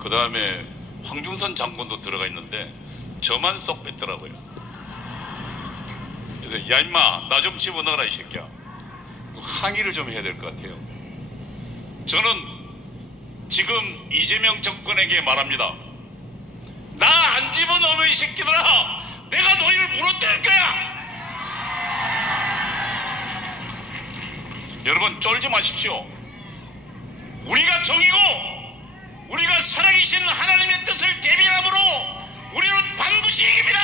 그 다음에 황중선 장군도 들어가 있는데 저만 쏙 뺐더라고요. 그래서 야 임마 나 좀 집어넣어라 이 새끼야. 항의를 좀 해야 될 것 같아요. 저는 지금 이재명 정권에게 말합니다. 나 안 집어넣으면 이 새끼들아 내가 너희를 물어뜯을 거야. 여러분 쫄지 마십시오. 우리가 정이고 우리가 살아계신 하나님의 뜻을 대변함으로 우리는 반드시 이깁니다.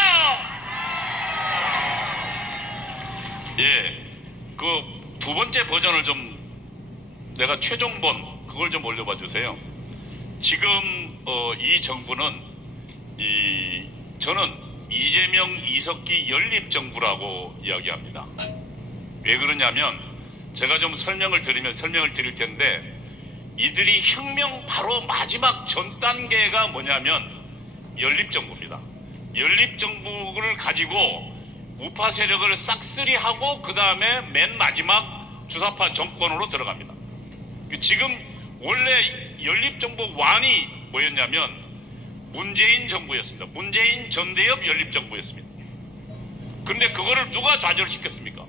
예, 그 두 번째 버전을 좀 내가 최종본 그걸 좀 올려봐 주세요. 지금 이 정부는 저는 이재명 이석기 연립정부라고 이야기합니다. 왜 그러냐면 제가 좀 설명을 드릴 텐데 이들이 혁명 바로 마지막 전 단계가 뭐냐면 연립정부입니다. 연립정부를 가지고 우파 세력을 싹쓸이하고 그 다음에 맨 마지막 주사파 정권으로 들어갑니다. 지금 원래 연립정부 완이 뭐였냐면 문재인 정부였습니다. 문재인 전대협 연립정부였습니다. 그런데 그거를 누가 좌절시켰습니까?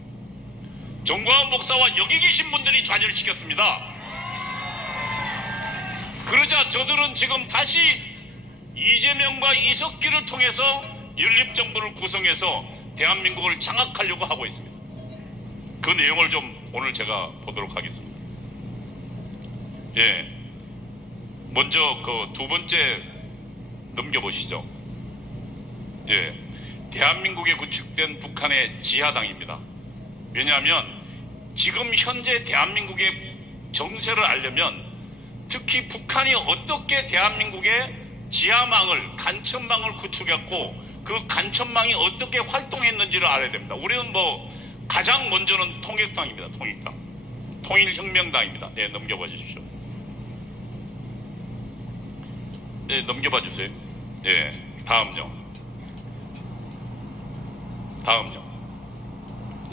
정광훈 목사와 여기 계신 분들이 좌절시켰습니다. 그러자 저들은 지금 다시 이재명과 이석기를 통해서 연립정부를 구성해서 대한민국을 장악하려고 하고 있습니다. 그 내용을 좀 오늘 제가 보도록 하겠습니다. 예, 먼저 그 두 번째 넘겨보시죠. 예, 대한민국에 구축된 북한의 지하당입니다. 왜냐하면 지금 현재 대한민국의 정세를 알려면 특히 북한이 어떻게 대한민국의 지하망을 간첩망을 구축했고 그 간첩망이 어떻게 활동했는지를 알아야 됩니다. 우리는 뭐 가장 먼저는 통일당입니다. 통일당, 통일혁명당입니다. 네, 넘겨봐 주십시오. 네, 넘겨봐 주세요. 예, 다음요.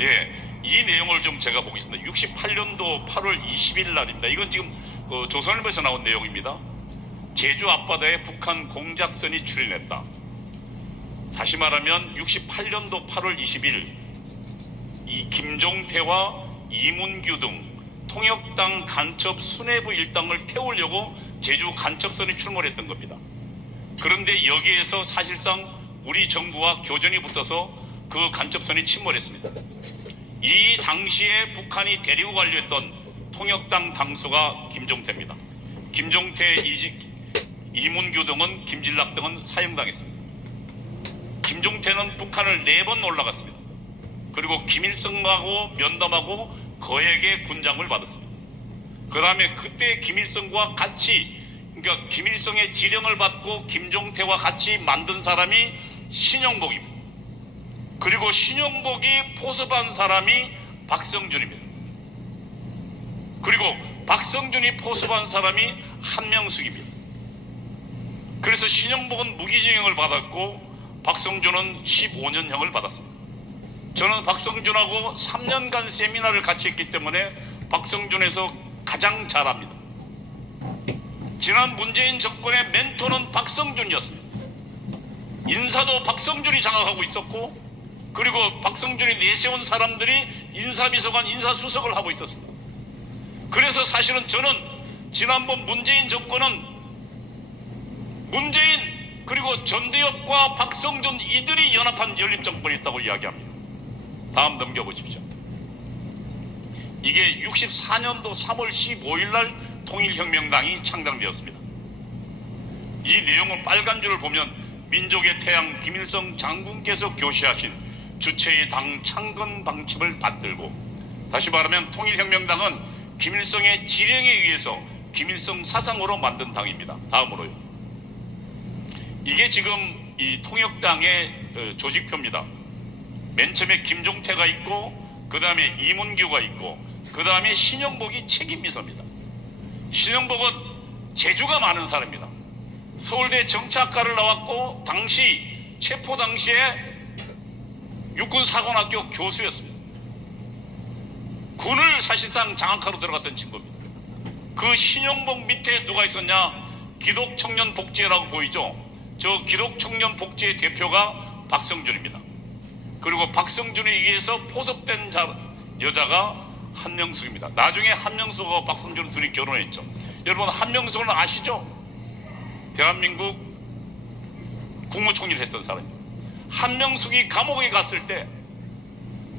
예, 이 내용을 좀 제가 보겠습니다. 68년도 8월 20일 날입니다. 이건 지금 조선일보에서 나온 내용입니다. 제주 앞바다에 북한 공작선이 출현했다. 다시 말하면 68년도 8월 20일 이 김종태와 이문규 등 통역당 간첩 수뇌부 일당을 태우려고 제주 간첩선이 출몰했던 겁니다. 그런데 여기에서 사실상 우리 정부와 교전이 붙어서 그 간첩선이 침몰했습니다. 이 당시에 북한이 데리고 가려 했던 통역당 당수가 김종태입니다. 김종태, 이문규 등은 김진락 등은 사형당했습니다. 김종태는 북한을 4번 올라갔습니다. 그리고 김일성하고 면담하고 거액의 군장을 받았습니다. 그 다음에 그때 김일성과 같이 그러니까 김일성의 지령을 받고 김종태와 같이 만든 사람이 신영복입니다. 그리고 신영복이 포섭한 사람이 박성준입니다. 그리고 박성준이 포섭한 사람이 한명숙입니다. 그래서 신영복은 무기징역을 받았고 박성준은 15년형을 받았습니다. 저는 박성준하고 3년간 세미나를 같이 했기 때문에 박성준에서 가장 잘 압니다. 지난 문재인 정권의 멘토는 박성준이었습니다. 인사도 박성준이 장악하고 있었고 그리고 박성준이 내세운 사람들이 인사비서관 인사수석을 하고 있었습니다. 그래서 사실은 저는 지난번 문재인 정권은 문재인 그리고 전대협과 박성준 이들이 연합한 연립정권이 있다고 이야기합니다. 다음 넘겨보십시오. 이게 64년도 3월 15일 날 통일혁명당이 창당되었습니다. 이 내용은 빨간 줄을 보면 민족의 태양 김일성 장군께서 교시하신 주체의 당 창건 방침을 받들고 다시 말하면 통일혁명당은 김일성의 지령에 의해서 김일성 사상으로 만든 당입니다. 다음으로요. 이게 지금 이 통역당의 조직표입니다. 맨 처음에 김종태가 있고 그 다음에 이문규가 있고 그 다음에 신영복이 책임비서입니다. 신영복은 재주가 많은 사람입니다. 서울대 정치학과를 나왔고 당시 체포 당시에 육군사관학교 교수였습니다. 군을 사실상 장악하러 들어갔던 친구입니다. 그 신영복 밑에 누가 있었냐? 기독청년복지회라고 보이죠? 저 기독청년복지회 대표가 박성준입니다. 그리고 박성준에 의해서 포섭된 여자가 한명숙입니다. 나중에 한명숙하고 박성준은 둘이 결혼했죠. 여러분, 한명숙은 아시죠? 대한민국 국무총리를 했던 사람입니다. 한명숙이 감옥에 갔을 때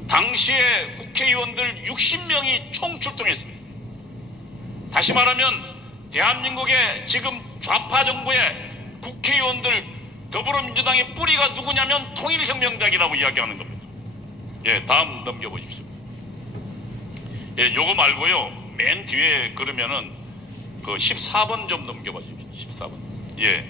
당시에 국회의원들 60명이 총출동했습니다. 다시 말하면 대한민국의 지금 좌파 정부의 국회의원들, 더불어민주당의 뿌리가 누구냐면 통일혁명당이라고 이야기하는 겁니다. 예, 다음 넘겨보십시오. 예, 요거 말고요, 맨 뒤에 그러면은 그 14번 좀 넘겨보십시오. 14번. 예,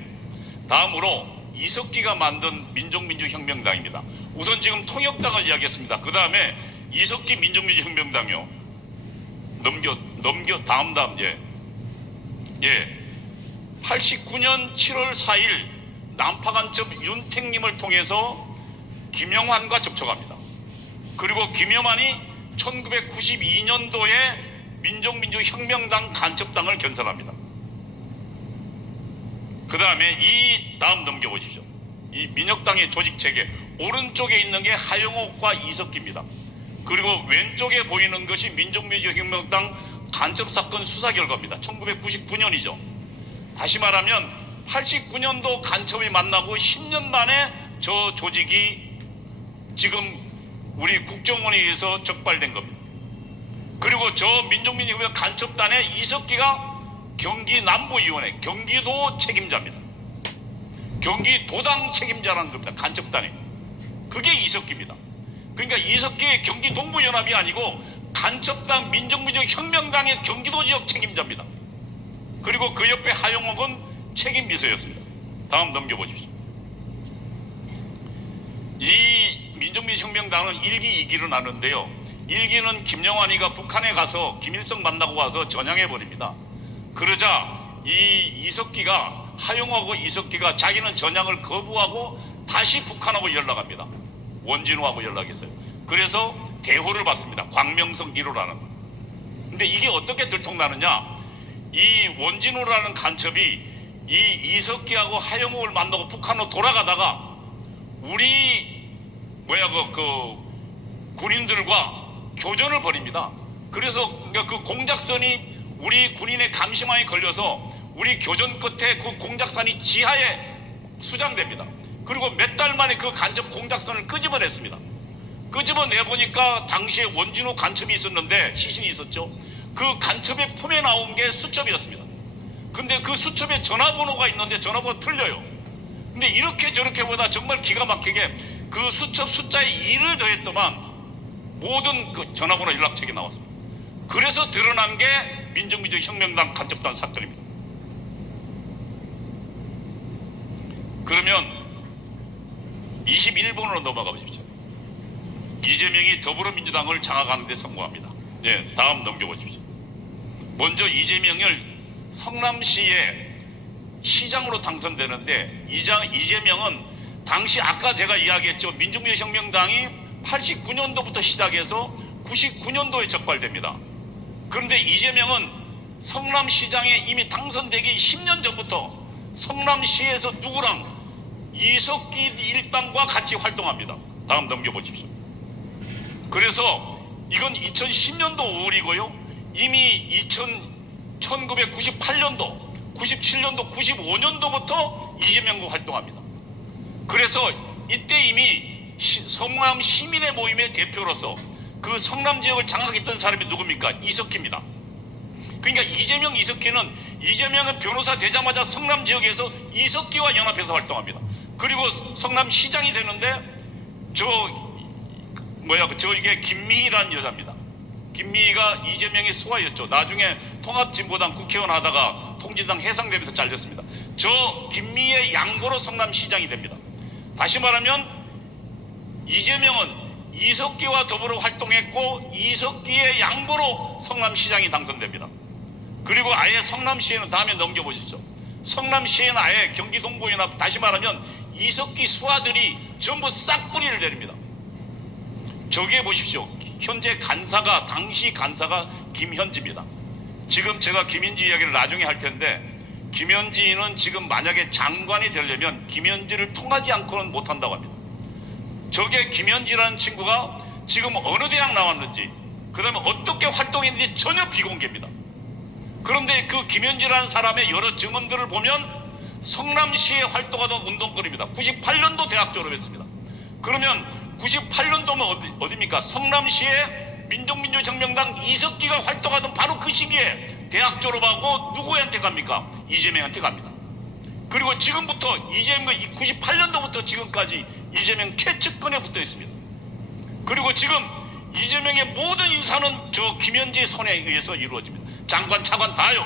다음으로 이석기가 만든 민족민주혁명당입니다. 우선 지금 통역당을 이야기했습니다. 그 다음에 이석기 민족민주혁명당이요. 다음. 예. 89년 7월 4일 난파간첩 윤택님을 통해서 김영환과 접촉합니다. 그리고 김영환이 1992년도에 민족민주혁명당 간첩당을 견설합니다. 그 다음에 다음 넘겨보십시오. 이 민혁당의 조직체계, 오른쪽에 있는 게 하영옥과 이석기입니다. 그리고 왼쪽에 보이는 것이 민족민주혁명당 간첩사건 수사 결과입니다. 1999년이죠. 다시 말하면 89년도 간첩이 만나고 10년 만에 저 조직이 지금 우리 국정원에 의해서 적발된 겁니다. 그리고 저 민족민주혁명 간첩단의 이석기가 경기 남부위원회, 경기도 책임자입니다. 경기도당 책임자라는 겁니다. 간첩단이. 그게 이석기입니다. 그러니까 이석기의 경기 동부연합이 아니고 간첩당 민족민주혁명당의 경기도 지역 책임자입니다. 그리고 그 옆에 하용옥은 책임비서였습니다. 다음 넘겨보십시오. 이 민족민주혁명당은 1기, 2기로 나누는데요. 1기는 김영환이가 북한에 가서 김일성 만나고 와서 전향해버립니다. 그러자 이 이석기가, 하용하고 이석기가 자기는 전향을 거부하고 다시 북한하고 연락합니다. 원진우하고 연락했어요. 그래서 대호를 받습니다. 광명성 1호라는. 근데 이게 어떻게 들통나느냐, 이 원진우라는 간첩이 이 이석기하고 하용옥을 만나고 북한으로 돌아가다가 우리 군인들과 교전을 벌입니다. 그래서 그 공작선이 우리 군인의 감시망에 걸려서 우리 교전 끝에 그 공작선이 지하에 수장됩니다. 그리고 몇 달 만에 그 간첩 공작선을 끄집어냈습니다. 끄집어내보니까 당시에 원진우 간첩이 있었는데, 시신이 있었죠. 그 간첩의 품에 나온 게 수첩이었습니다. 근데 그 수첩에 전화번호가 있는데 전화번호가 틀려요. 근데 이렇게 저렇게 보다 정말 기가 막히게 그 수첩 숫자에 2를 더했더만 모든 그 전화번호 연락책이 나왔습니다. 그래서 드러난 게 민족민주혁명당 간첩단 사건입니다. 그러면 21번으로 넘어가 보십시오. 이재명이 더불어민주당을 장악하는 데 성공합니다. 네, 다음 넘겨보십시오. 먼저 이재명을 성남시의 시장으로 당선되는데, 이재명은 당시 아까 제가 이야기했죠. 민족민주혁명당이 89년도부터 시작해서 99년도에 적발됩니다. 그런데 이재명은 성남시장에 이미 당선되기 10년 전부터 성남시에서 누구랑, 이석기 일당과 같이 활동합니다. 다음 넘겨보십시오. 그래서 이건 2010년도 5월이고요. 이미 1998년도, 97년도, 95년도부터 이재명과 활동합니다. 그래서 이때 이미 성남 시민의 모임의 대표로서 그 성남 지역을 장악했던 사람이 누굽니까? 이석기입니다. 그러니까 이재명은 변호사 되자마자 성남 지역에서 이석기와 연합해서 활동합니다. 그리고 성남시장이 되는데 이게 김미희라는 여자입니다. 김미희가 이재명의 수하였죠. 나중에 통합진보당 국회의원 하다가 통진당 해상되면서 잘렸습니다. 저 김미희의 양보로 성남시장이 됩니다. 다시 말하면 이재명은 이석기와 더불어 활동했고 이석기의 양보로 성남시장이 당선됩니다. 그리고 아예 성남시에는, 다음에 넘겨보시죠. 성남시에는 아예 경기동부연합, 다시 말하면 이석기 수하들이 전부 싹 뿌리를 내립니다. 저기에 보십시오. 현재 간사가, 당시 간사가 김현지입니다. 지금 제가 김인지 이야기를 나중에 할 텐데, 김현지는 지금 만약에 장관이 되려면 김현지를 통하지 않고는 못한다고 합니다. 저게 김현지라는 친구가 지금 어느 대학 나왔는지, 그 다음에 어떻게 활동했는지 전혀 비공개입니다. 그런데 그 김현지라는 사람의 여러 증언들을 보면 성남시에 활동하던 운동권입니다. 98년도 대학 졸업했습니다. 그러면 98년도면 어디입니까? 성남시에 민족민주혁명당 이석기가 활동하던 바로 그 시기에 대학 졸업하고 누구한테 갑니까? 이재명한테 갑니다. 그리고 지금부터 이재명 98년도부터 지금까지 이재명 최측근에 붙어 있습니다. 그리고 지금 이재명의 모든 인사는 저 김현지의 손에 의해서 이루어집니다. 장관, 차관 다요.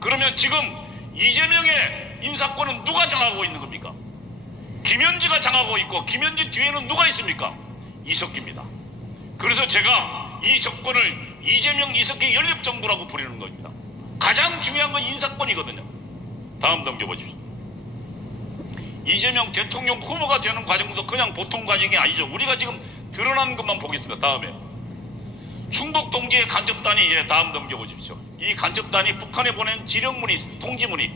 그러면 지금 이재명의 인사권은 누가 정하고 있는 겁니까? 김현지가 정하고 있고, 김현지 뒤에는 누가 있습니까? 이석기입니다. 그래서 제가 이 정권을 이재명 이석기 연립정부라고 부르는 겁니다. 가장 중요한 건 인사권이거든요. 다음 넘겨보십시오. 이재명 대통령 후보가 되는 과정도 그냥 보통 과정이 아니죠. 우리가 지금 드러난 것만 보겠습니다. 다음에 충북 동지의 간첩단이, 다음 넘겨보십시오. 이 간첩단이 북한에 보낸 지령문이 있습니다. 통지문이,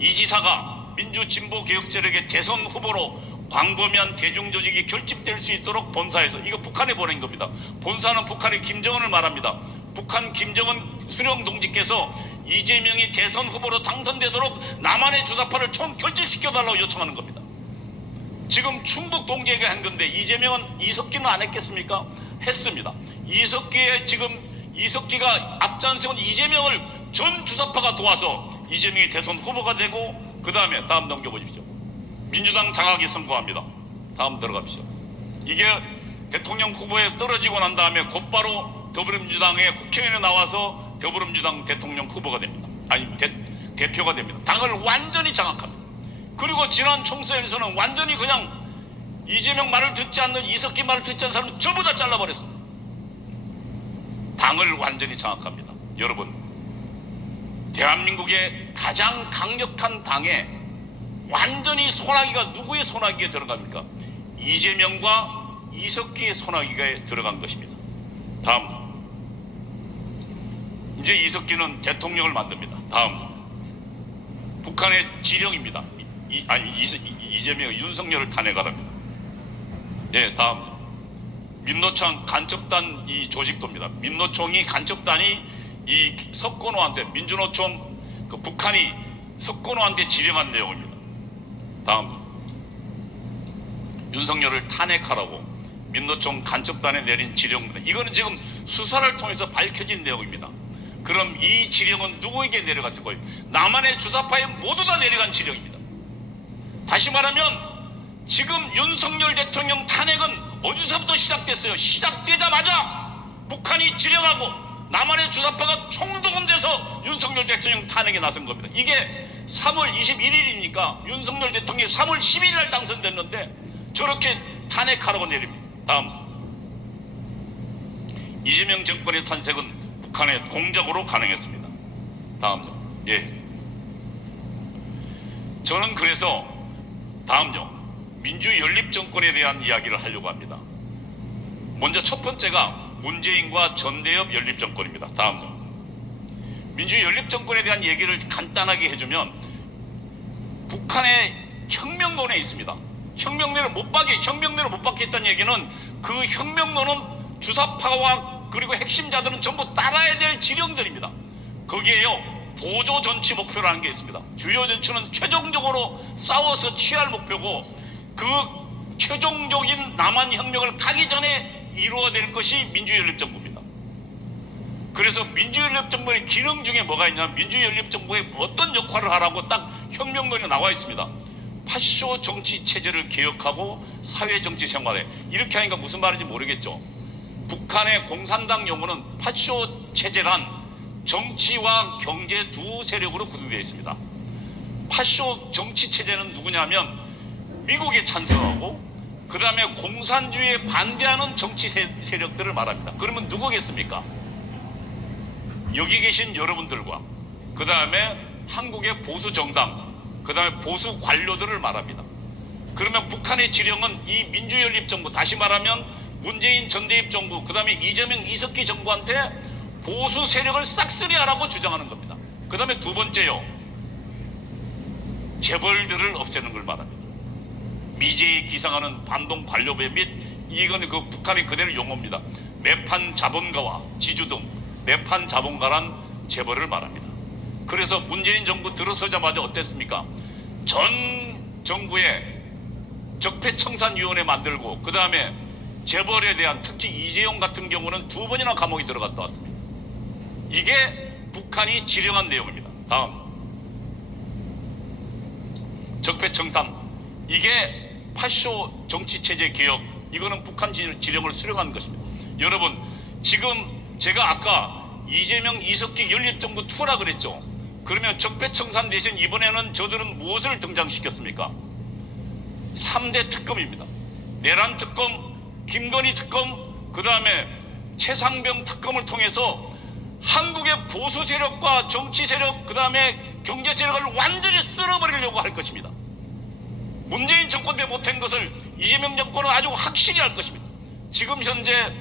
이 지사가 민주진보개혁 세력의 대선 후보로 광범위한 대중조직이 결집될 수 있도록 본사에서, 이거 북한에 보낸 겁니다. 본사는 북한의 김정은을 말합니다. 북한 김정은 수령 동지께서 이재명이 대선 후보로 당선되도록 남한의 주사파를 총 결집시켜달라고 요청하는 겁니다. 지금 충북 동지에게 한 건데 이재명은, 이석기는 안 했겠습니까? 했습니다. 이석기가 앞장세운 이재명을 전 주사파가 도와서 이재명이 대선 후보가 되고, 그 다음에 다음 넘겨보십시오. 민주당 장악이 선고합니다. 다음 들어갑시다. 이게 대통령 후보에 떨어지고 난 다음에 곧바로 더불어민주당의 국회의원에 나와서 더불어민주당 대통령 후보가 됩니다. 아니 대표가 됩니다. 당을 완전히 장악합니다. 그리고 지난 총선에서는 완전히 그냥 이재명 말을 듣지 않는, 이석기 말을 듣지 않는 사람은 전부 다 잘라버렸습니다. 당을 완전히 장악합니다. 여러분, 대한민국의 가장 강력한 당에 완전히 소나기가 누구의 소나기에 들어갑니까? 이재명과 이석기의 소나기가 들어간 것입니다. 다음, 이제 이석기는 대통령을 만듭니다. 다음, 북한의 지령입니다. 이재명이 윤석열을 탄핵하랍니다. 다음, 민노총 간첩단 이 조직도입니다. 민노총이 간첩단이 이 석건호한테, 민주노총 북한이 석건호한테 지령한 내용입니다. 다음, 윤석열을 탄핵하라고 민노총 간첩단에 내린 지령입니다. 이거는 지금 수사를 통해서 밝혀진 내용입니다. 그럼 이 지령은 누구에게 내려갔을 거예요? 남한의 주사파에 모두 다 내려간 지령입니다. 다시 말하면 지금 윤석열 대통령 탄핵은 어디서부터 시작됐어요? 시작되자마자 북한이 지령하고 남한의 주사파가 총동원돼서 윤석열 대통령 탄핵에 나선 겁니다. 이게 3월 21일이니까 윤석열 대통령이 3월 11일 날 당선됐는데 저렇게 탄핵하라고 내립니다. 다음, 이재명 정권의 탄생은 북한의 공작으로 가능했습니다. 다음요. 저는 그래서 다음요, 민주연립정권에 대한 이야기를 하려고 합니다. 먼저 첫 번째가 문재인과 전대협 연립정권입니다. 다음요. 민주연립정권에 대한 얘기를 간단하게 해주면, 북한의 혁명론에 있습니다. 혁명론을 못 박겠다는 얘기는, 그 혁명론은 주사파와 그리고 핵심자들은 전부 따라야 될 지령들입니다. 거기에요, 보조 전치 목표라는 게 있습니다. 주요 전치는 최종적으로 싸워서 취할 목표고, 그 최종적인 남한 혁명을 가기 전에 이루어낼 것이 민주연립정부입니다. 그래서 민주연립정부의 기능 중에 뭐가 있냐면, 민주연립정부에 어떤 역할을 하라고 딱 혁명론이 나와 있습니다. 파쇼 정치 체제를 개혁하고 사회 정치 생활에, 이렇게 하니까 무슨 말인지 모르겠죠. 북한의 공산당 용어는 파쇼 체제란 정치와 경제 두 세력으로 구성되어 있습니다. 파쇼 정치 체제는 누구냐면 미국에 찬성하고 그 다음에 공산주의에 반대하는 정치 세력들을 말합니다. 그러면 누구겠습니까? 여기 계신 여러분들과 그 다음에 한국의 보수 정당, 그 다음에 보수 관료들을 말합니다. 그러면 북한의 지령은 이 민주연립정부, 다시 말하면 문재인 전대협 정부, 그 다음에 이재명 이석기 정부한테 보수 세력을 싹쓸이하라고 주장하는 겁니다. 그 다음에 두 번째요, 재벌들을 없애는 걸 말합니다. 미제에 기상하는 반동 관료배 및 이건 그 북한의 그대로 용어입니다. 매판 자본가와 지주 등 매판 자본가란 재벌을 말합니다. 그래서 문재인 정부 들어서자마자 어땠습니까? 전 정부에 적폐청산위원회 만들고 그 다음에 재벌에 대한 특히 이재용 같은 경우는 2번이나 감옥에 들어갔다 왔습니다. 이게 북한이 지령한 내용입니다. 다음 적폐청산 이게 8조 정치체제 개혁 이거는 북한 지령을 수령한 것입니다. 여러분 지금 제가 아까 이재명 이석기 연립정부 2라 그랬죠. 그러면 적폐청산 대신 이번에는 저들은 무엇을 등장시켰습니까? 3대 특검입니다. 내란 특검, 김건희 특검, 그 다음에 최상병 특검을 통해서 한국의 보수 세력과 정치 세력, 그 다음에 경제 세력을 완전히 쓸어버리려고 할 것입니다. 문재인 정권 때 못한 것을 이재명 정권은 아주 확실히 할 것입니다. 지금 현재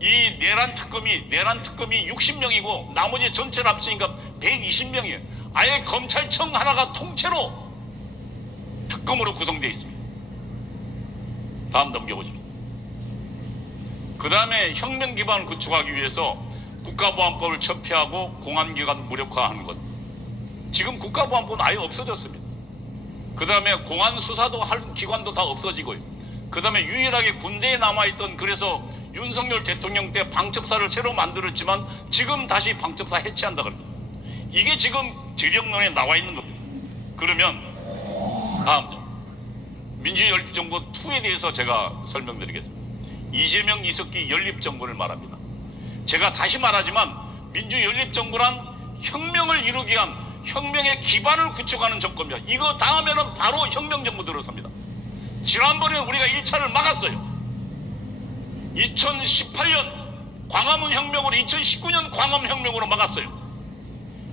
이 내란 특검이 60명이고 나머지 전체를 합치니까 120명이에요. 아예 검찰청 하나가 통째로 특검으로 구성되어 있습니다. 다음 넘겨보십시오. 그 다음에 혁명 기반을 구축하기 위해서 국가보안법을 철폐하고 공안기관 무력화하는 것. 지금 국가보안법은 아예 없어졌습니다. 그 다음에 공안수사도 할 기관도 다 없어지고요. 그 다음에 유일하게 군대에 남아있던 그래서 윤석열 대통령 때 방첩사를 새로 만들었지만 지금 다시 방첩사 해체한다 그럽니다. 이게 지금 재정론에 나와 있는 겁니다. 그러면 다음요. 민주연립정부 2에 대해서 제가 설명드리겠습니다. 이재명 이석기 연립정부를 말합니다. 제가 다시 말하지만 민주연립정부란 혁명을 이루기 위한 혁명의 기반을 구축하는 정권입니다. 이거 다음에는 바로 혁명정부 들어섭니다. 지난번에 우리가 1차를 막았어요. 2018년 광화문 혁명으로 2019년 광화문 혁명으로 막았어요.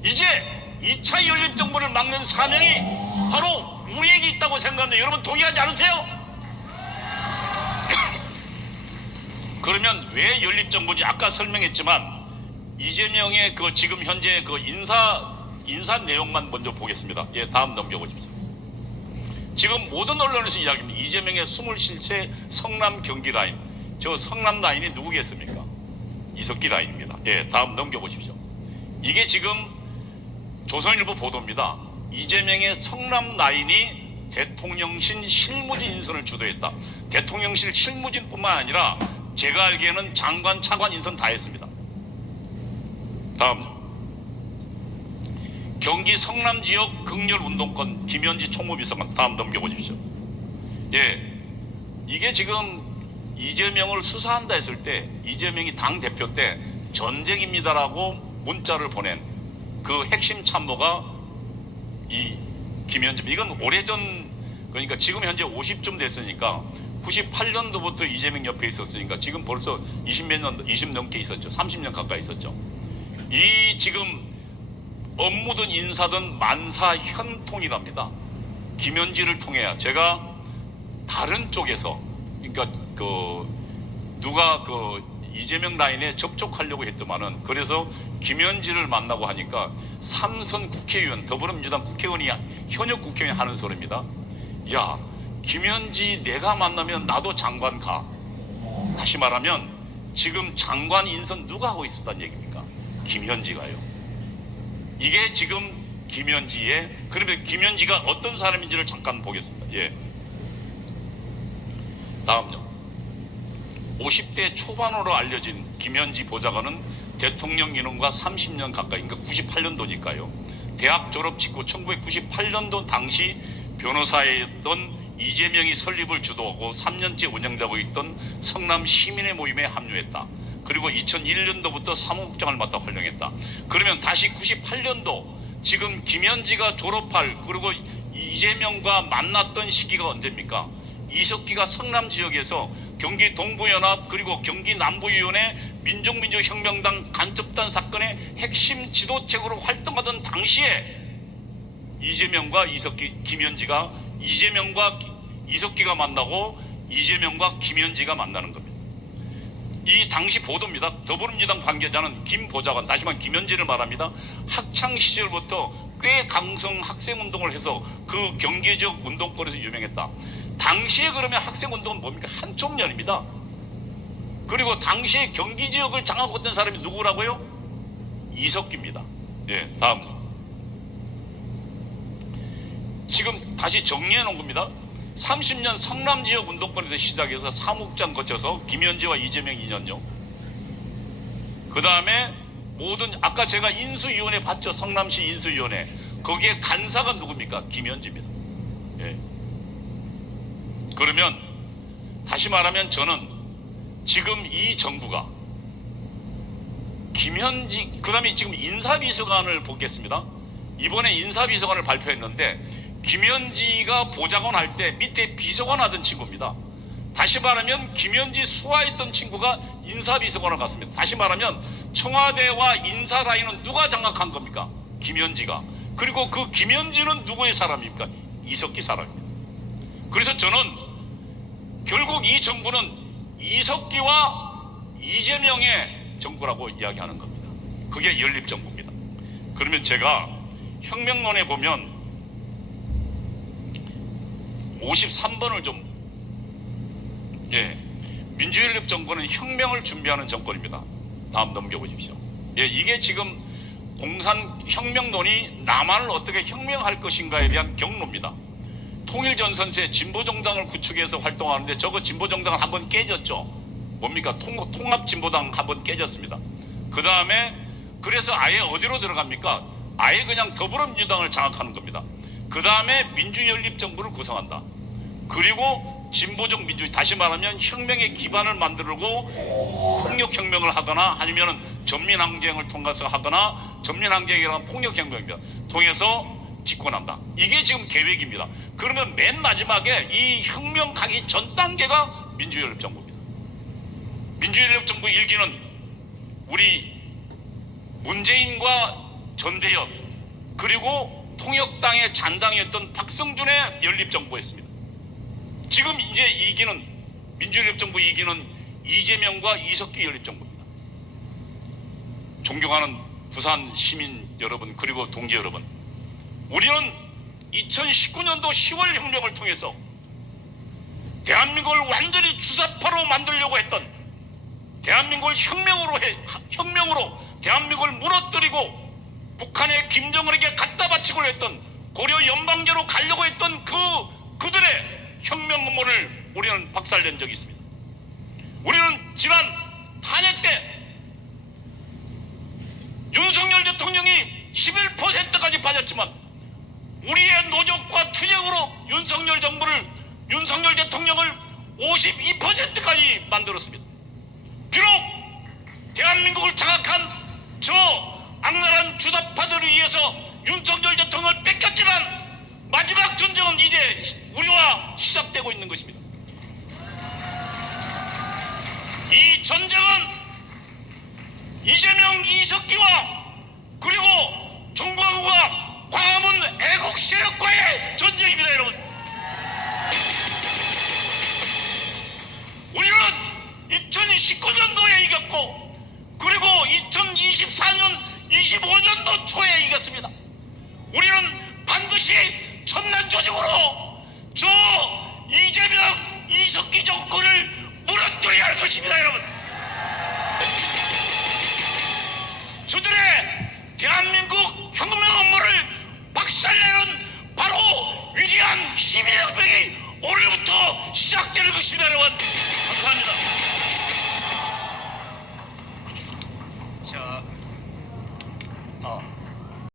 이제 2차 연립정부를 막는 사명이 바로 우리에게 있다고 생각합니다. 여러분 동의하지 않으세요? 그러면 왜 연립정부인지 아까 설명했지만 이재명의 그 지금 현재 그 인사 내용만 먼저 보겠습니다. 예, 다음 넘겨보십시오. 지금 모든 언론에서 이야기합니다. 이재명의 27세 성남 경기 라인. 저 성남 라인이 누구겠습니까? 이석기 라인입니다. 예, 다음 넘겨보십시오. 이게 지금 조선일보 보도입니다. 이재명의 성남 라인이 대통령실 실무진 인선을 주도했다. 대통령실 실무진뿐만 아니라 제가 알기에는 장관, 차관 인선 다 했습니다. 다음요. 경기 성남 지역 극렬 운동권 김현지 총무비서관. 다음 넘겨보십시오. 예, 이게 지금 이재명을 수사한다 했을 때 이재명이 당대표 때 전쟁입니다라고 문자를 보낸 그 핵심 참모가 이 김현지. 이건 오래전 그러니까 지금 현재 50쯤 됐으니까 98년도부터 이재명 옆에 있었으니까 지금 벌써 20몇 년, 20 넘게 있었죠. 30년 가까이 있었죠. 이 지금 업무든 인사든 만사 현통이랍니다. 김현지를 통해야 제가 다른 쪽에서 그러니까 그 누가 그 이재명 라인에 접촉하려고 했더만은 그래서 김현지를 만나고 하니까 삼선 국회의원 더불어민주당 국회의원이 현역 국회의원이 하는 소리입니다. 야, 김현지 내가 만나면 나도 장관 가. 다시 말하면 지금 장관 인선 누가 하고 있었단 얘기입니까? 김현지가요. 이게 지금 김현지의, 그러면 김현지가 어떤 사람인지를 잠깐 보겠습니다. 예. 다음요. 50대 초반으로 알려진 김현지 보좌관은 대통령 인원과 30년 가까이, 그러니까 98년도니까요. 대학 졸업 직후 1998년도 당시 변호사였던 이재명이 설립을 주도하고 3년째 운영되고 있던 성남 시민의 모임에 합류했다. 그리고 2001년도부터 사무국장을 맡아 활동했다. 그러면 다시 98년도 지금 김현지가 졸업할 그리고 이재명과 만났던 시기가 언제입니까? 이석기가 성남 지역에서 경기 동부연합 그리고 경기 남부위원회 민족민주혁명당 간첩단 사건의 핵심 지도책으로 활동하던 당시에 이재명과 이석기, 김현지가 이재명과 이석기가 만나고 이재명과 김현지가 만나는 겁니다. 이 당시 보도입니다. 더불어민주당 관계자는 김 보좌관, 다시 말해 김현지를 말합니다. 학창 시절부터 꽤 강성 학생운동을 해서 그 경기 지역 운동권에서 유명했다. 당시에 그러면 학생운동은 뭡니까? 한총련입니다. 그리고 당시에 경기 지역을 장악했던 사람이 누구라고요? 이석기입니다. 예, 다음. 지금 다시 정리해 놓은 겁니다. 30년 성남 지역 운동권에서 시작해서 사무국장 거쳐서 김현지와 이재명 2년요. 그 다음에 모든 아까 제가 인수위원회 봤죠? 성남시 인수위원회. 거기에 간사가 누굽니까? 김현지입니다. 예. 그러면 다시 말하면 저는 지금 이 정부가 김현지, 그 다음에 지금 인사비서관을 보겠습니다. 이번에 인사비서관을 발표했는데 김현지가 보좌관 할 때 밑에 비서관 하던 친구입니다. 다시 말하면 김현지 수하했던 친구가 인사비서관을 갔습니다. 다시 말하면 청와대와 인사 라인은 누가 장악한 겁니까? 김현지가. 그리고 그 김현지는 누구의 사람입니까? 이석기 사람입니다. 그래서 저는 결국 이 정부는 이석기와 이재명의 정부라고 이야기하는 겁니다. 그게 연립정부입니다. 그러면 제가 혁명론에 보면 53번을 좀, 예, 민주연립정부는 혁명을 준비하는 정권입니다. 다음 넘겨보십시오. 예, 이게 지금 공산혁명론이 남한을 어떻게 혁명할 것인가에 대한 경로입니다. 통일전선세 진보정당을 구축해서 활동하는데 저거 진보정당은 한번 깨졌죠. 뭡니까? 통합진보당 한번 깨졌습니다. 그 다음에 그래서 아예 어디로 들어갑니까? 아예 그냥 더불어민주당을 장악하는 겁니다. 그 다음에 민주연립정부를 구성한다. 그리고 진보적 민주주의, 다시 말하면 혁명의 기반을 만들고 폭력혁명을 하거나 아니면 전민항쟁을 통해서 하거나, 전민항쟁이라는 폭력혁명입니다. 통해서 집권한다. 이게 지금 계획입니다. 그러면 맨 마지막에 이 혁명 가기 전 단계가 민주연립정부입니다. 민주연립정부 일기는 우리 문재인과 전대협 그리고 통역당의 잔당이었던 박성준의 연립정부였습니다. 지금 이제 2기는 민주연립정부 2기는 이재명과 이석기 연립정부입니다. 존경하는 부산 시민 여러분 그리고 동지 여러분, 우리는 2019년도 10월 혁명을 통해서 대한민국을 완전히 주사파로 만들려고 했던, 대한민국을 혁명으로 대한민국을 무너뜨리고 북한의 김정은에게 갖다 바치고 했던, 고려 연방제로 가려고 했던 그들의 혁명 음모를 우리는 박살낸 적이 있습니다. 우리는 지난 탄핵 때 윤석열 대통령이 11%까지 빠졌지만 우리의 노력과 투쟁으로 윤석열 대통령을 52%까지 만들었습니다. 비록 대한민국을 장악한 저 악랄한 주사파들을 위해서 윤석열 대통령을 뺏겼지만 마지막 전쟁은 이제 우리와 시작되고 있는 것입니다. 이 전쟁은 이재명, 이석기와 그리고 정광훈과 광화문 애국 세력과의 전쟁입니다, 여러분. 우리는 2019년도에 이겼고 그리고 2024년 25년도 초에 이겼습니다. 우리는 반드시 첨단 조직으로 저 이재명, 이석기 정권을 무너뜨려야 할 것입니다, 여러분. 저들의 대한민국 혁명 업무를 박살내는 바로 위대한 시민혁명이 오늘부터 시작되는 것입니다, 여러분. 감사합니다. 자,